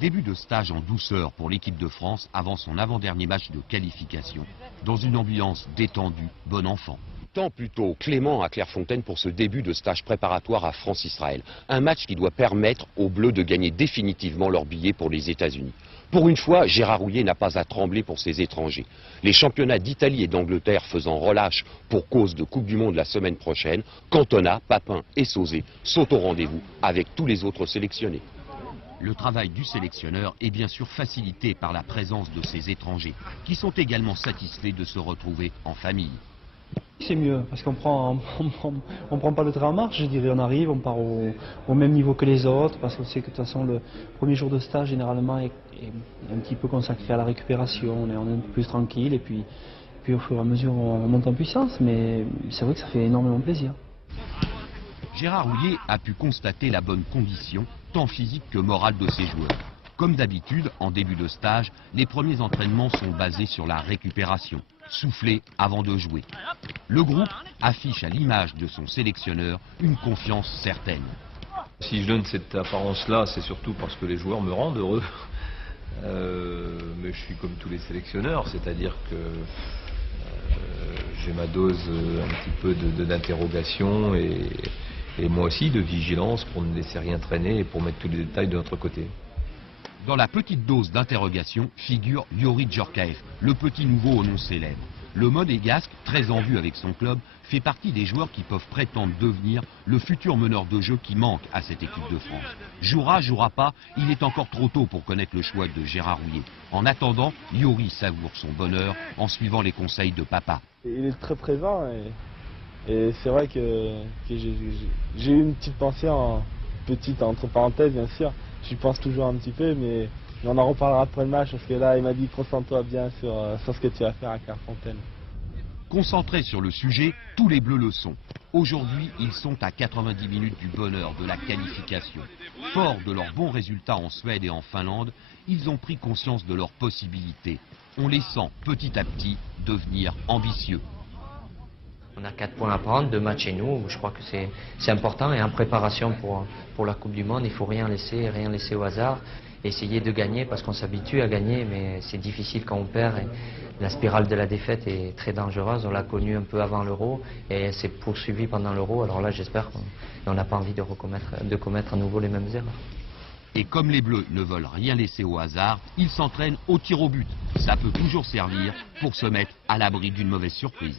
Début de stage en douceur pour l'équipe de France avant son avant-dernier match de qualification, dans une ambiance détendue, bon enfant. Temps plutôt clément à Clairefontaine pour ce début de stage préparatoire à France-Israël. Un match qui doit permettre aux Bleus de gagner définitivement leur billet pour les États-Unis. Pour une fois, Gérard Houllier n'a pas à trembler pour ses étrangers. Les championnats d'Italie et d'Angleterre faisant relâche pour cause de Coupe du Monde la semaine prochaine, Cantona, Papin et Sauzet sont au rendez-vous avec tous les autres sélectionnés. Le travail du sélectionneur est bien sûr facilité par la présence de ces étrangers, qui sont également satisfaits de se retrouver en famille. C'est mieux, parce qu'on prend pas le train en marche, je dirais. On arrive, on part au même niveau que les autres, parce qu'on sait que de toute façon le premier jour de stage généralement est un petit peu consacré à la récupération, on est un peu plus tranquille, et puis au fur et à mesure on monte en puissance, mais c'est vrai que ça fait énormément plaisir. Gérard Houllier a pu constater la bonne condition, tant physique que morale de ses joueurs. Comme d'habitude, en début de stage, les premiers entraînements sont basés sur la récupération, souffler avant de jouer. Le groupe affiche à l'image de son sélectionneur une confiance certaine. Si je donne cette apparence-là, c'est surtout parce que les joueurs me rendent heureux. Mais je suis comme tous les sélectionneurs, c'est-à-dire que j'ai ma dose un petit peu d'interrogation et moi aussi de vigilance pour ne laisser rien traîner et pour mettre tous les détails de notre côté. Dans la petite dose d'interrogation figure Yuri Djorkaeff, le petit nouveau au nom célèbre. Le monégasque, très en vue avec son club, fait partie des joueurs qui peuvent prétendre devenir le futur meneur de jeu qui manque à cette équipe de France. Jouera pas, il est encore trop tôt pour connaître le choix de Gérard Houllier. En attendant, Yuri savoure son bonheur en suivant les conseils de papa. Il est très présent et c'est vrai que j'ai eu une petite pensée, petite entre parenthèses bien sûr. J'y pense toujours un petit peu, mais on en reparlera après le match, parce que là, il m'a dit concentre-toi bien sur ce que tu vas faire à Clairefontaine. Concentrés sur le sujet, tous les Bleus le sont. Aujourd'hui, ils sont à 90 minutes du bonheur de la qualification. Forts de leurs bons résultats en Suède et en Finlande, ils ont pris conscience de leurs possibilités. On les sent petit à petit devenir ambitieux. On a 4 points à prendre, 2 matchs chez nous, je crois que c'est important, et en préparation pour la Coupe du Monde, il ne faut rien laisser au hasard, essayer de gagner parce qu'on s'habitue à gagner, mais c'est difficile quand on perd, et la spirale de la défaite est très dangereuse, on l'a connue un peu avant l'Euro, et c'est poursuivi pendant l'Euro, alors là j'espère qu'on n'a pas envie de commettre à nouveau les mêmes erreurs. Et comme les Bleus ne veulent rien laisser au hasard, ils s'entraînent au tir au but. Ça peut toujours servir pour se mettre à l'abri d'une mauvaise surprise.